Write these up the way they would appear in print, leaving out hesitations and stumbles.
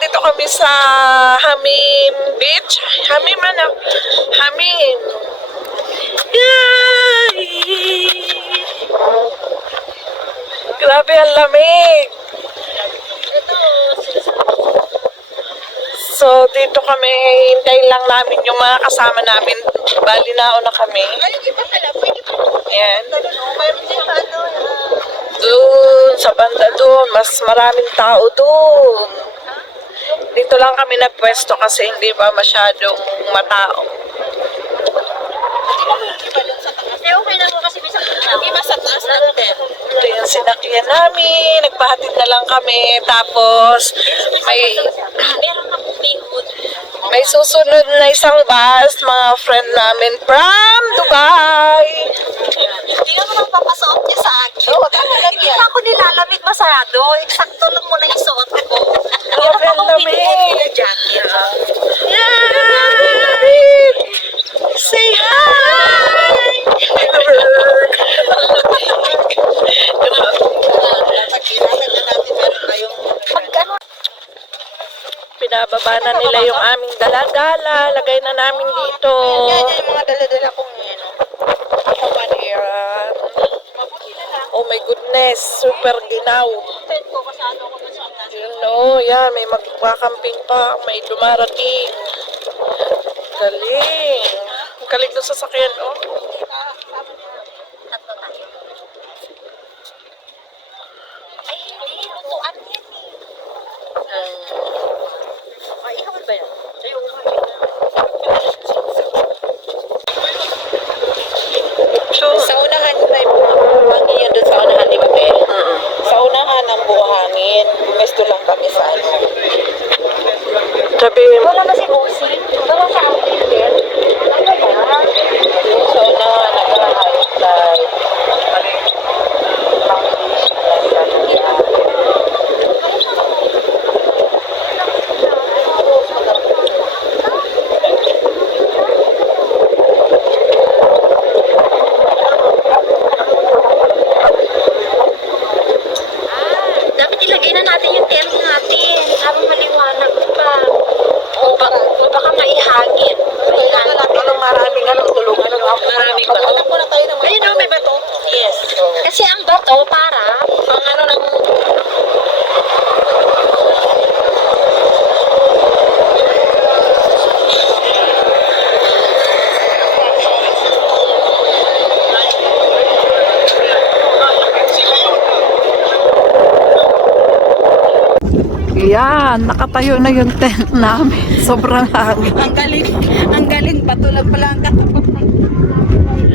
nandito kami sa Hamim Beach. Hamim ano? Hamim. Yay! Grabe ang lamig. So, dito kami, hintayin lang namin yung mga kasama namin. Bali na kami. Yan. Doon, sa banda doon, mas maraming tao doon. Dito lang kami nagpwesto kasi hindi pa masyadong matao. Okay na mo kasi bisa iba sa taas ng tent. Ito yung sinakyan namin, nagpahatid na lang kami, tapos Meron na po may susunod na isang bus, mga friend namin from Dubai. Hindi ka mo nang papasuot niya sa akin. Oo, tama lang Hindi yan. pa ako nilalamig masyado. Eksakto lang mo na yung suot ko. Grabe ang lamig. Jacket. Yay! Say hi! Pinababa na nila yung aming dala-dala. Lagay na namin dito. Yan yung mga dala-dala kong yan. Ako ba niyan? Oh my goodness, super ginaw. You know, yan, may magkakamping pa, may dumarating. Galing. Ang galing doon sa sasakyan, oh. Tatlo tayo. Ay, hindi. Lutuan yan eh. Ay, ihawal ba yan? Sa'yo, So, sa unahan tayo buhangin yan doon sa unahan, di ba, Be? Sa unahan ng buhangin, pumesto lang kami sa ano. sabi, Wala ba si Bossy? Wala sa akin din? Ano ba? Yung sa unahan, nag-highlight. Dapat ilagay na natin yung tent natin. Habang maliwanag pa. O baka maihagin. maraming tulungan. Maraming bato. Ayun o, may bato. Yes. Kasi ang bato para pang ano ng... Yan, nakatayo na yung tent namin. Sobrang hangin. Ang galing bato lang pala ang katapat.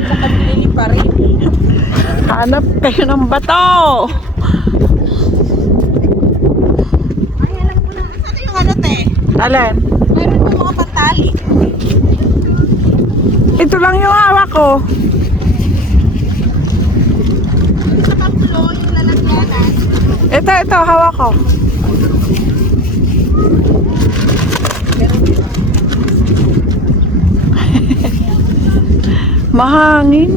Sa kabili pa rin. Hanap kayo ng bato. Ay, alam ko na. Ano yung ano, te? Alin? Meron mo mga pantali. Ito lang yung hawak ko. Sa kaplo, yung lalagyanan. Ito, hawak ko. Mahangin.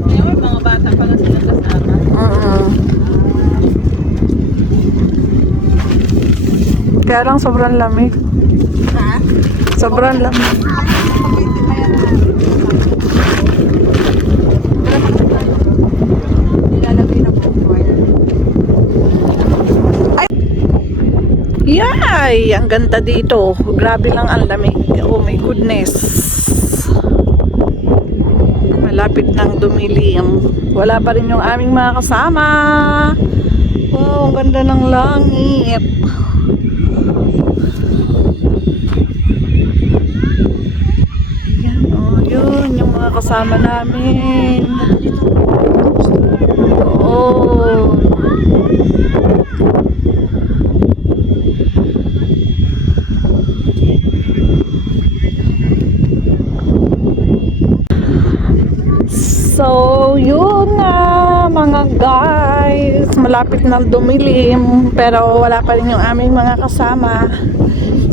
Ngayon, mga bata pala sila kasama. Kaya lang sobrang lamig. Ha? Sobrang lamig. Nilalagay na po ko. Yay! Ang ganda dito. Grabe lang ang lamig. Oh my goodness. Malapit nang dumilim. Wala pa rin yung aming mga kasama. Wow, ang ganda ng langit. Yan, oh, yun. Yung mga kasama namin. Oh. So, yun na mga guys. Malapit na dumilim. Pero wala pa rin yung aming mga kasama.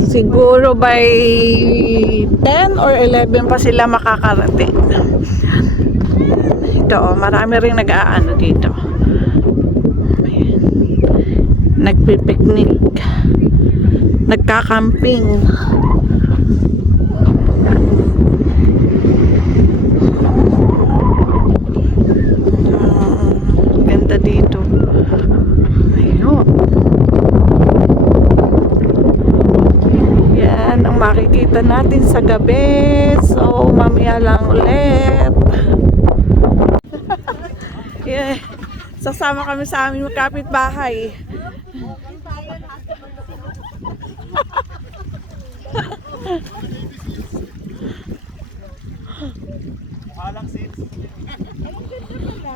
Siguro by 10 or 11 pa sila makakarating. Ito, oh, marami rin nag-aano dito. Ayan. Nagpipiknik. Nagkakamping. Ganda dito. Ayun. Yan ang makikita natin sa gabi. So, mamaya lang ulit. Yeah. Sasama kami sa aming kapitbahay.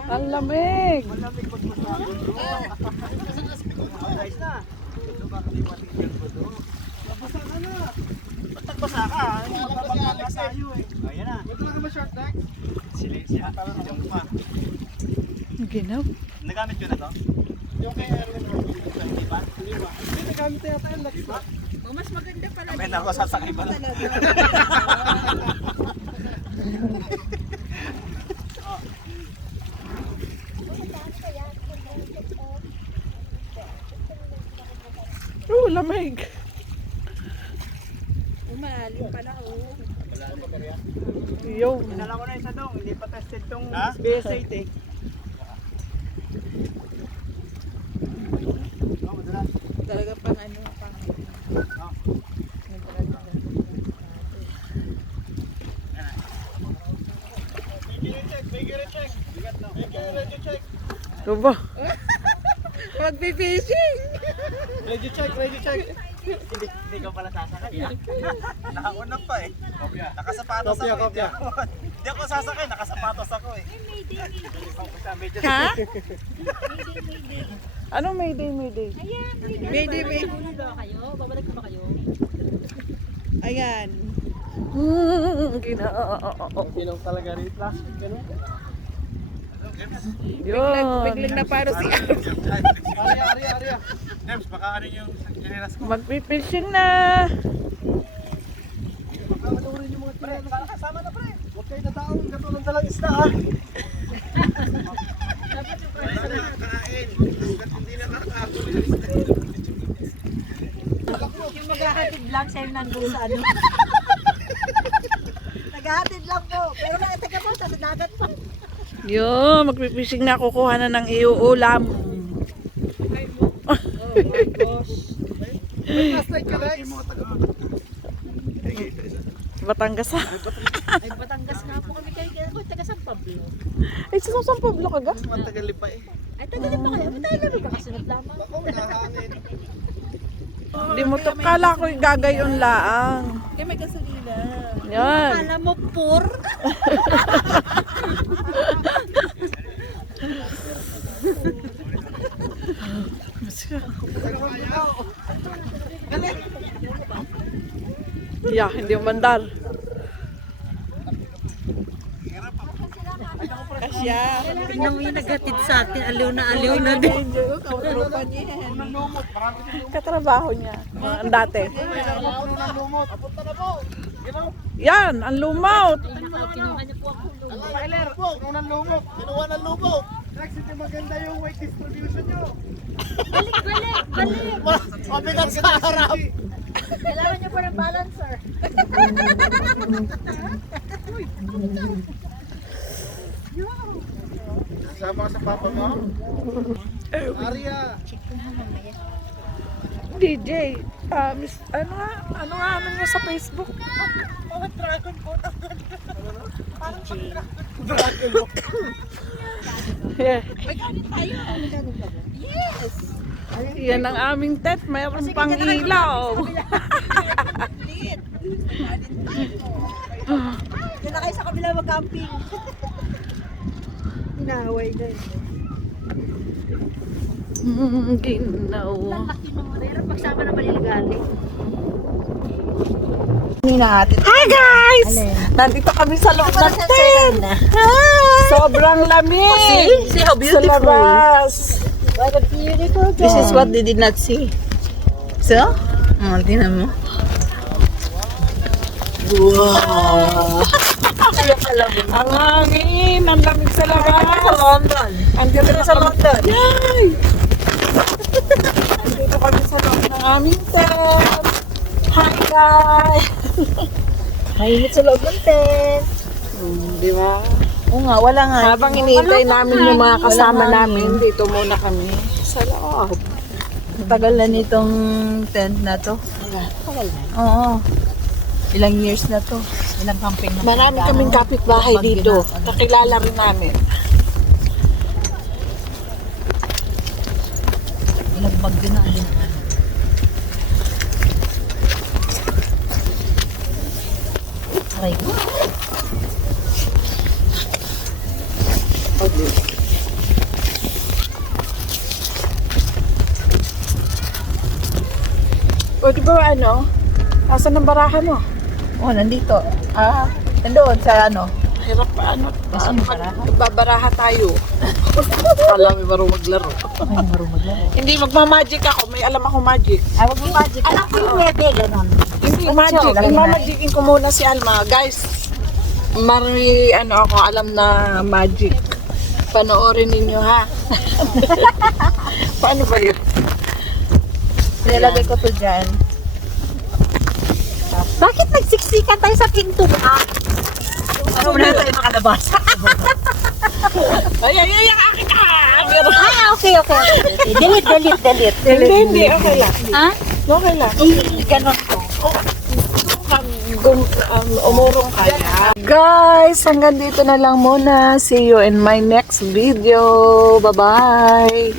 Ang lamig. Basa ka, mababangga tayo eh. Ayan na. Ito lang naman short deck. Siya, parang pa. Ginaw. Nagamit ko na to? Yung kay Erwin. Hindi ba? Hindi, nagamit na yata yung next ba? Mas maganda pala. May nako sasakay ba na? Oh, lamig. Umalim pala oh. Yo. Dinala ko na isa dong, hindi pa tested tong SBS 8 eh. Talaga pang ano, pang... Ito ba? Magpipishing! Ready check. Hindi ka pala sasakay. Nakauna pa eh. Nakasapatos ako. Hindi ako sasakay, nakasapatos ako eh. Ha? Ano Mayday? Mayday. Babalik ba kayo? Ayan. Sinong talaga rin plastic, gano'n? Yun. Biglang na paro si Arya. Nems, baka ano yung kinilas ko. Magpipishing na. Pagkakalurin yung mga pre, kasama na pre. Huwag kayo nataong, katulong talang isda ha. Wala na, kain. Hanggat hindi na nakakakulo yung isda. Yung maghahatid lang sa'yo nandun sa ano. Naghahatid lang po. Pero nakitaga po sa dagat pa. Yun, magpipishing na. Kukuha na ng iuulam. Flashlight ka Rex. Batangas ha. Ay, Batangas nga po kami kayo. Taga San Pablo. Ay, sa San Pablo ka ga? Matagal pa eh. Ay, tagalin pa kayo. Tayo lang ba kasunod lamang? Ako, nahangin. Di mo to. Kala ko gagayon laang. Kaya may gasolina. Yan. Kala mo pur? Yeah, hindi mandar. Kasya. Tingnan mo yung naghatid sa atin. Aliw na din. Katrabaho niya. Ang dati. Yan, ang lumot. Kinuha niya po ako. Tyler, unang lumot. Kinuha ng lumot. Rex, hindi maganda yung weight distribution nyo. Balik! Mabigat sa harap. Kailangan niyo po ng balancer. Sama ka sa papa mo? Arya. DJ, ano nga niya sa Facebook? Mga dragon po. Dragon look. Yeah. May kanin tayo. Yes! Yan ang aming tent, mayroon pang ilaw. Lit! Diyan na kayo sa kabila mag-camping. Inaway na yun. Ginaw. Laki ng marera. Pagsama na maliligali. Hi guys! Nandito kami sa loob ng tent. Sobrang lamig. See how Sa labas. What a beautiful day. This is what they did not see. So, tingnan mo. Wow! Ang hangin! Ang lamig sa labas! Sa London. Andito na Sa London. Yay! Andito kami sa loob ng aming tent. Hi guys! Mainit sa loob ng tent. Di ba? Oo nga, wala nga. Habang iniintay namin yung mga kasama Walang namin, dito muna kami sa loob. Tagal na nitong tent na to. Tagal na. Oo. Ilang years na to. Ilang camping na. Marami kaming kapitbahay dito. Kakilala rin namin. Ilang bag din na. Aray ko. O di ba ano? Nasaan ang baraha mo? Oh, nandito. Nandoon sa ano. Hirap pa ano? Nasaan ang baraha? Babaraha tayo. Alam mo marunong maglaro. Ay, marunong maglaro. Hindi, magmamagic ako. May alam ako magic. Ay, wag mo magic. Anak ko yung bebe, ganon. Hindi, magic. Magmamagicin ko muna si Alma. Guys, ano ako, alam na magic. Panoorin ninyo ha. Paano ba yun? Nilalagay ko to dyan. Bakit nagsiksikan tayo sa pinto ba? Ano na tayo makalabas? Ay, ang aking camera. Okay. Delete. Hindi, okay lang. Ha? Okay lang. Ganon ko. Umurong kaya. Guys, hanggang dito na lang muna. See you in my next video. Bye-bye.